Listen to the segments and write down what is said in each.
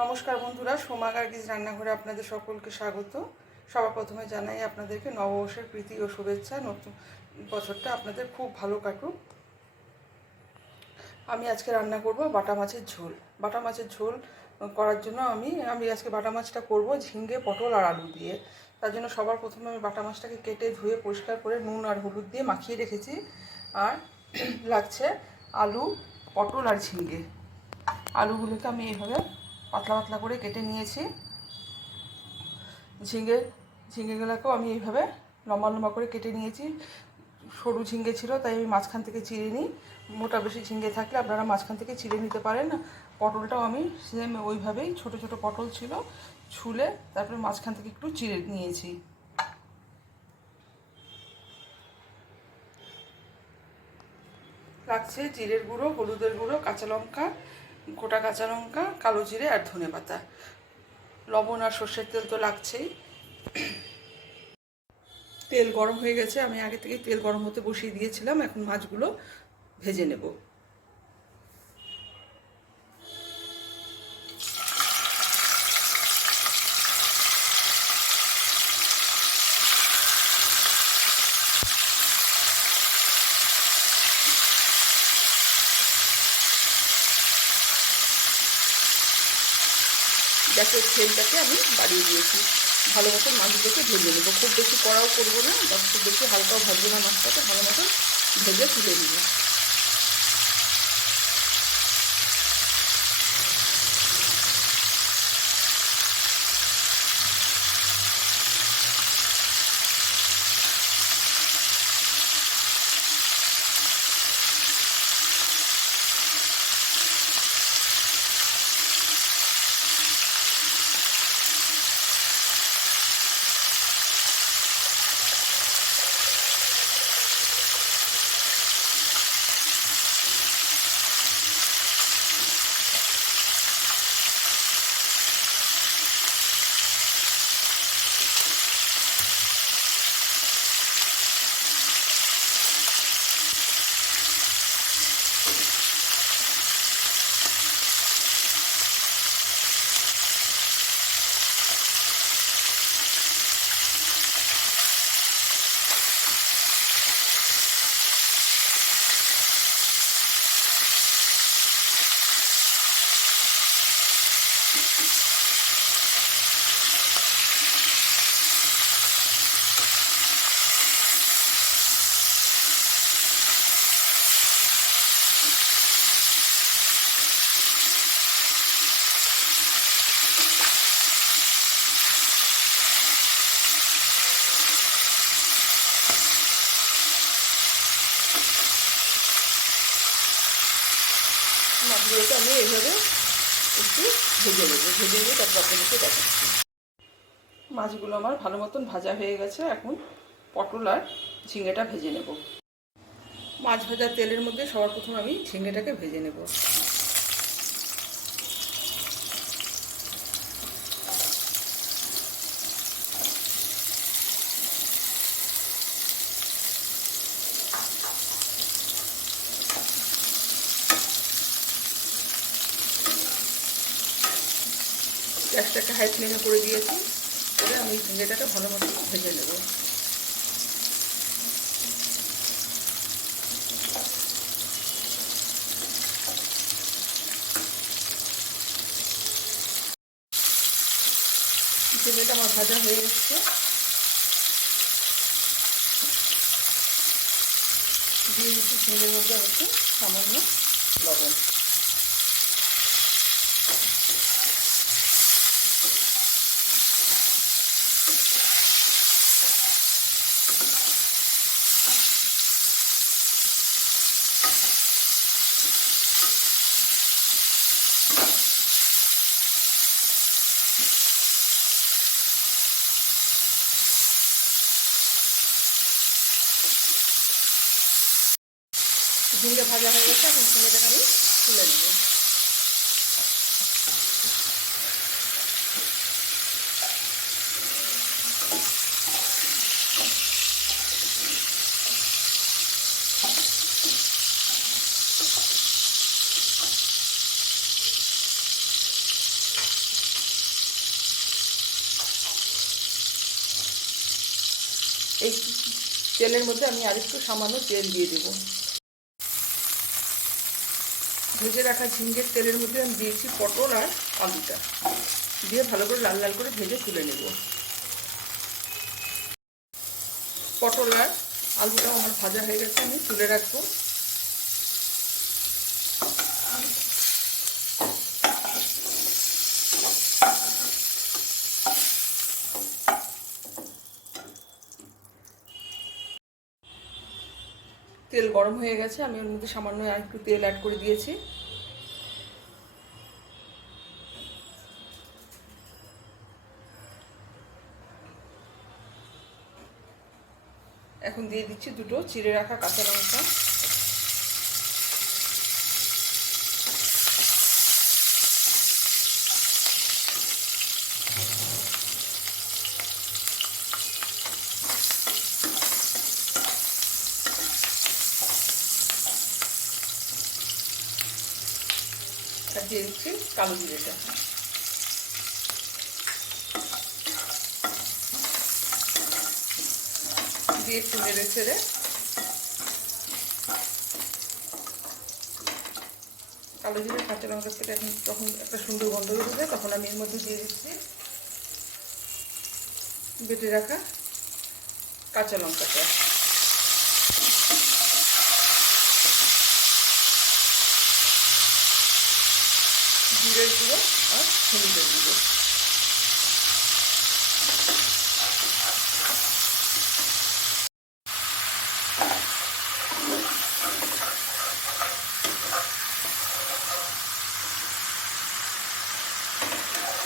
নমস্কার বন্ধুরা, সোমা গার্গিস রান্নাঘরে আপনাদের সকলকে স্বাগত। সবার প্রথমে জানাই আপনাদেরকে নববর্ষের প্রীতি ও শুভেচ্ছা। নতুন বছরটা আপনাদের খুব ভালো কাটুক। আমি আজকে রান্না করব বাটা মাছের ঝোল। বাটা মাছের ঝোল করার জন্য আমি আজকে বাটা মাছটা করব ঝিঙ্গে, পটল আর আলু দিয়ে। তার জন্য সবার প্রথমে আমি বাটা মাছটাকে কেটে ধুয়ে পরিষ্কার করে নুন আর হলুদ দিয়ে মাখিয়ে রেখেছি। আর লাগছে আলু, পটল আর ঝিঙ্গে। আলুগুলোকে আমি এইভাবে পাতলা পাতলা করে কেটে নিয়েছি। ঝিঙ্গেগুলোকেও আমি এইভাবে লম্বা লম্বা করে কেটে নিয়েছি। সরু ঝিঙ্গে ছিল তাই আমি মাঝখান থেকে চিড়ে নিই। মোটা বেশি ঝিঙ্গে থাকলে আপনারা মাঝখান থেকে চিড়ে নিতে পারেন। পটলটাও আমি সেম ওইভাবেই ছোট ছোট পটল ছিল, ছুলে তারপরে মাঝখান থেকে একটু চিড়ে নিয়েছি। লাগছে জিরের গুঁড়ো, হলুদের গুঁড়ো, কাঁচা লঙ্কা, গোটা কাঁচা লঙ্কা, কালো জিরে আর ধনে পাতা। লবণ আর সর্ষের তেল তো লাগছেই। তেল গরম হয়ে গেছে, আমি আগে থেকে তেল গরম হতে বসিয়ে দিয়েছিলাম। এখন মাছগুলো ভেজে নেব। গ্যাসের ফ্লেমটাকে আমি বাড়িয়ে দিয়েছি। ভালো মতন মাছগুলোকে ভেজে নেবো। খুব বেশি কড়াও করবো না, বা খুব বেশি হালকাও ভাজবো না। মাছটাকে ভালো মতন ভেজে তুলে নেবো। মাছগুলোকে আমি এইভাবে একটু ভেজে নেবো। ভেজে নিয়ে তারপর আপনাদেরকে দেখাচ্ছি। মাছগুলো আমার ভালো মতন ভাজা হয়ে গেছে। এখন পটল আর ঝিঙ্গেটা ভেজে নেব। মাছ ভাজার তেলের মধ্যে সবার প্রথম আমি ঝিঙ্গেটাকে ভেজে নেব। গ্যাসটাকে হাই ফ্লেমে করে দিয়েছি। করে আমি ঝিঙ্গেটাকে ভালো মতো ভেজে নেব। ঝিঙ্গেটা আমার ভাজা হয়ে এসছে। দিয়ে দিচ্ছি ঝিঙ্গের মধ্যে একটু সামান্য লবণ। ঝিঙ্গে ভাজা হয়ে গেছে, এখন ঝিঙ্গেটাকে আমি তুলে নেব। তেলের মধ্যে আমি আরেকটু সামান্য তেল দিয়ে দেবো। ভেজে রাখা ঝিঙ্গের তেলের মধ্যে আমি দিয়েছি পটল আর আলুটা, দিয়ে ভালো করে লাল লাল করে ভেজে তুলে নেব। পটল আর আলুটাও আমার ভাজা হয়ে গেছে, আমি তুলে রাখবো। তেল গরম হয়ে গেছে, আমি ওর মধ্যে সামান্য আর একটু তেল অ্যাড করে দিয়েছি। এখন দিয়ে দিচ্ছি দুটো চিড়ে রাখা কাঁচা লঙ্কা। আর দিয়ে দিচ্ছি কালো জিরেটা। দিয়ে একটু নেড়ে ছেড়ে কালো জিরে কাঁচা লঙ্কার থেকে এখন যখন একটা সুন্দর গন্ধ বেরোবে, তখন আমি এর মধ্যে দিয়ে দিচ্ছি বেটে রাখা কাঁচা লঙ্কাটা। জিরের গুঁড়ো আর হলুদের গুঁড়ো।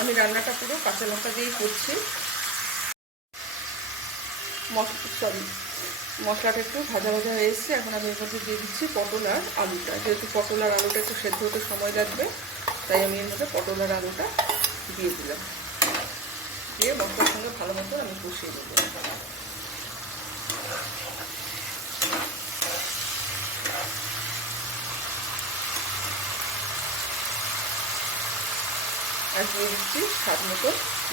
আমি রান্নাটা পুরো কাঁচা লঙ্কা দিয়েই করছি। মশলাটা একটু ভাজা ভাজা হয়ে এসেছে, এখন আমি এর মধ্যে দিয়ে দিচ্ছি পটল আর আলুটা। যেহেতু পটল আর আলুটা একটু সেদ্ধ হতে সময় লাগবে, তাই আমি এর মধ্যে পটল আর আলুটা দিয়ে দিলাম। দিয়ে মশলার সঙ্গে ভালো মতো আমি কষিয়ে দেবো। আর দিয়ে দিচ্ছি স্বাদ মতো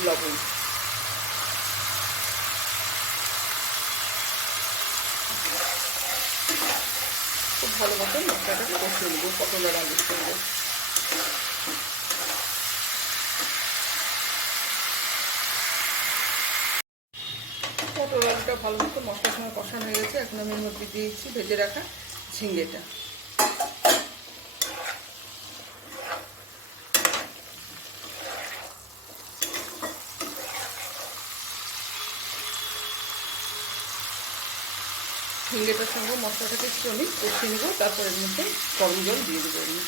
লবণ। খুব ভালো মতো মশলাটাকে কষিয়ে নেবো পটল আর আলুর সঙ্গে। পটল আলুটা ভালো মতো মশলার সঙ্গে কষানো হয়ে গেছে, এখন আমি এর মধ্যে দিয়েছি ভেজে রাখা ঝিঙ্গেটা। ঝিঙ্গেটার সঙ্গে মশলাটাকে একটু আমি কষিয়ে নেবো, তারপর এর মধ্যে গরম জল দিয়ে দেবো আমি।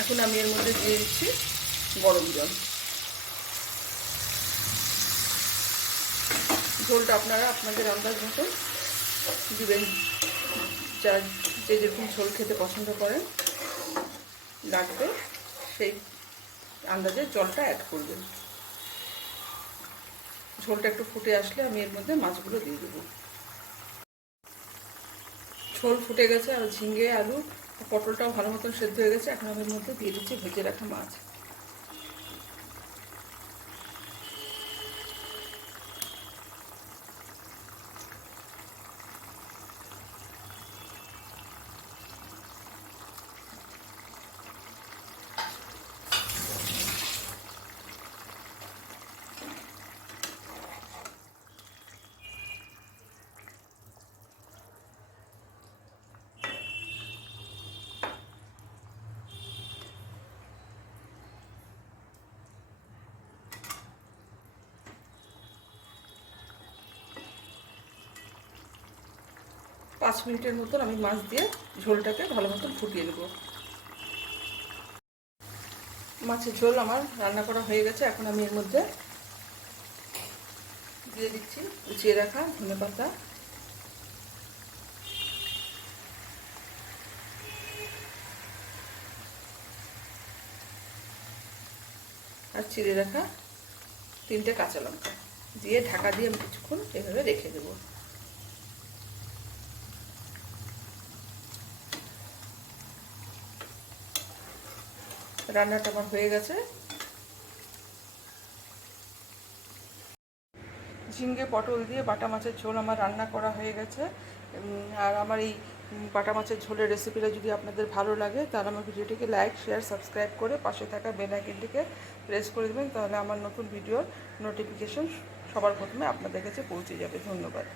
এখন আমি এর মধ্যে দিয়ে দিচ্ছি গরম জল। ঝোলটা আপনারা আপনাদের আন্দাজ মতো দিবেন, যে যেরকম ঝোল খেতে পছন্দ করেন লাগবে সেই আন্দাজে জলটা অ্যাড করবেন। ঝোলটা একটু ফুটে আসলে আমি এর মধ্যে মাছগুলো দিয়ে দেবো। ঝোল ফুটে গেছে আর ঝিঙ্গে আলু পটলটাও ভালো মতন সেদ্ধ হয়ে গেছে, এখন আমি এর মধ্যে দিয়ে দিচ্ছি ভেজে রাখা মাছ। 5 মিনিটের মতন আমি মাছ দিয়ে ঝোলটাকে ভালো মতন ফুটিয়ে নেব। মাছের ঝোল আমার রান্না করা হয়ে গেছে, এখন আমি এর মধ্যে দিয়ে দিচ্ছি কুচিয়ে রাখা ধনেপাতা, আর চিড়ে রাখা 3টে কাঁচা লঙ্কা দিয়ে ঢাকা দিয়ে আমি কিছুক্ষণ এভাবে রেখে দেবো। রান্নাটা আমার হয়ে গেছে। ঝিঙ্গে পটল দিয়ে বাটা মাছের ঝোল আমার রান্না করা হয়ে গেছে। আর আমার এই বাটা মাছের ঝোলের রেসিপিটা যদি আপনাদের ভালো লাগে তাহলে আমার ভিডিওটিকে লাইক, শেয়ার, সাবস্ক্রাইব করে পাশে থাকা বেল আইকনটিকে প্রেস করে দেবেন। তাহলে আমার নতুন ভিডিওর নোটিফিকেশন সবার প্রথমে আপনাদের কাছে পৌঁছে যাবে। ধন্যবাদ।